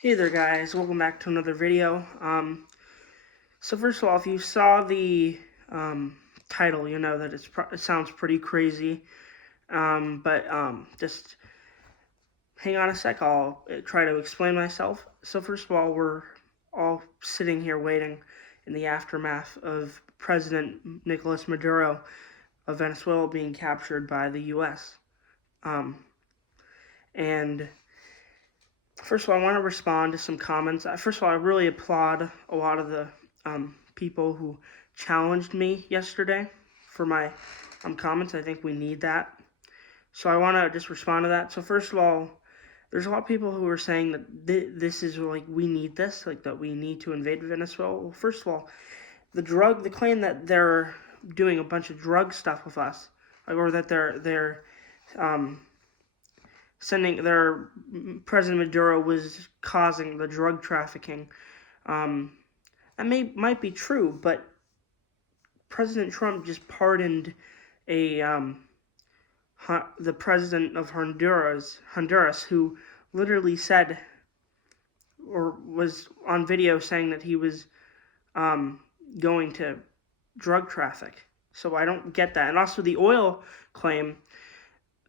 Hey there, guys. Welcome back to another video. So first of all, if you saw the title, you know that it sounds pretty crazy. But just hang on a sec. I'll try to explain myself. So first of all, we're all sitting here waiting in the aftermath of President Nicolas Maduro of Venezuela being captured by the U.S. Um, and First of all, I want to respond to some comments. First of all, I really applaud a lot of the people who challenged me yesterday for my comments. I think we need that. So I want to just respond to that. So first of all, there's a lot of people who are saying that this is like we need this, like that we need to invade Venezuela. Well, first of all, the claim that they're doing a bunch of drug stuff with us, or that they're um, sending their President Maduro was causing the drug trafficking. Um, that might be true, but President Trump just pardoned a the president of Honduras, who literally said or was on video saying that he was um, going to drug traffic. So I don't get that. And also the oil claim.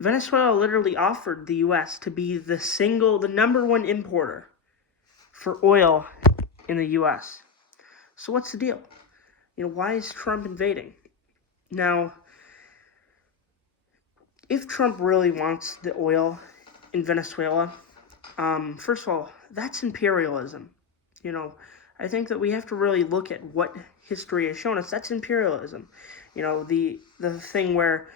Venezuela literally offered the U.S. to be the number one importer for oil in the U.S. So what's the deal? Why is Trump invading? Now, if Trump really wants the oil in Venezuela, first of all, that's imperialism. You know, I think that we have to really look at what history has shown us. That's imperialism. The thing where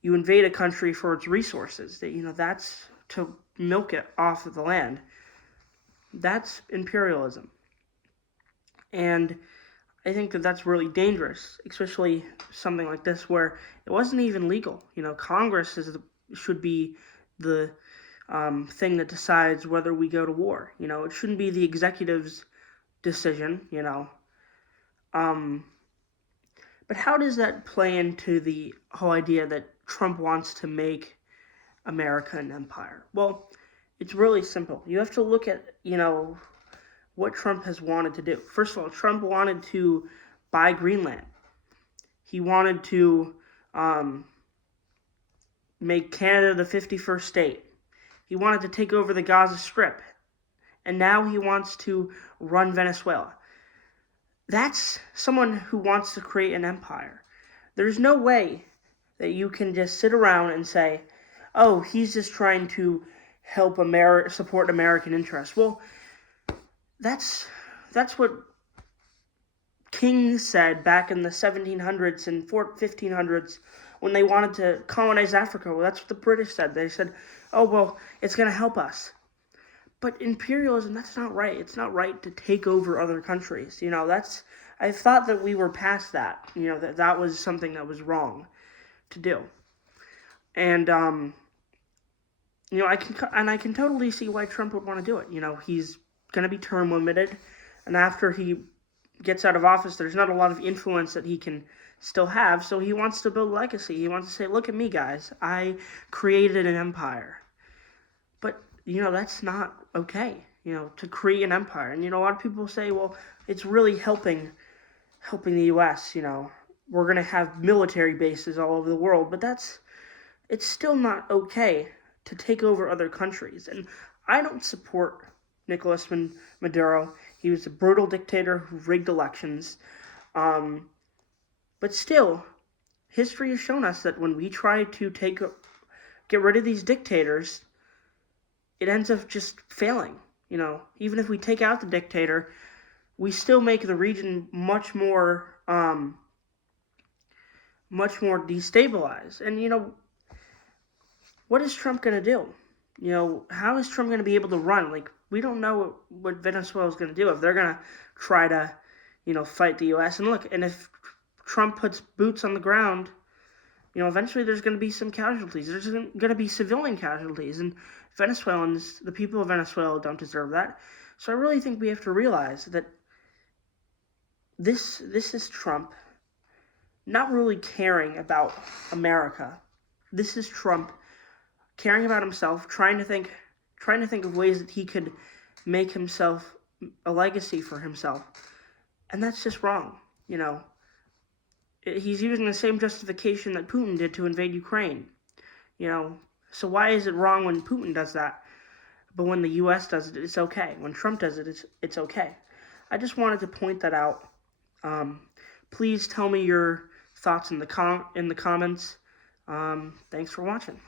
you invade a country for its resources. That's to milk it off of the land. That's imperialism. And I think that that's really dangerous, especially something like this where it wasn't even legal. Congress should be the thing that decides whether we go to war. It shouldn't be the executive's decision. But how does that play into the whole idea that Trump wants to make America an empire? Well, it's really simple. You have to look at, what Trump has wanted to do. First of all, Trump wanted to buy Greenland. He wanted to make Canada the 51st state. He wanted to take over the Gaza Strip. And now he wants to run Venezuela. That's someone who wants to create an empire. There's no way that you can just sit around and say, oh, he's just trying to help support American interests. Well, that's what kings said back in the 1700s and 1500s when they wanted to colonize Africa. Well, that's what the British said. They said, oh, well, it's going to help us. But imperialism, that's not right. It's not right to take over other countries. I thought that we were past that. That was something that was wrong to do. And I can totally see why Trump would want to do it. He's going to be term limited, and after he gets out of office, there's not a lot of influence that he can still have. So he wants to build legacy. He wants to say, "Look at me, guys. I created an empire." But that's not okay. To create an empire, and a lot of people say, "Well, it's really helping the U.S." We're going to have military bases all over the world, but it's still not okay to take over other countries. And I don't support Nicolas Maduro. He was a brutal dictator who rigged elections. But still, history has shown us that when we try to get rid of these dictators, it ends up just failing. Even if we take out the dictator, we still make the region much more destabilized. And what is Trump going to do? How is Trump going to be able to run? Like, we don't know what Venezuela is going to do if they're going to try to, fight the U.S. And look, and if Trump puts boots on the ground, eventually there's going to be some casualties. There's going to be civilian casualties, and Venezuelans, the people of Venezuela, don't deserve that. So I really think we have to realize that this is Trump not really caring about America. This is Trump caring about himself, trying to think of ways that he could make himself a legacy for himself. And that's just wrong, you know. He's using the same justification that Putin did to invade Ukraine, you know. So why is it wrong when Putin does that? But when the U.S. does it, it's okay. When Trump does it, it's okay. I just wanted to point that out. Please tell me your thoughts in the comments. Thanks for watching.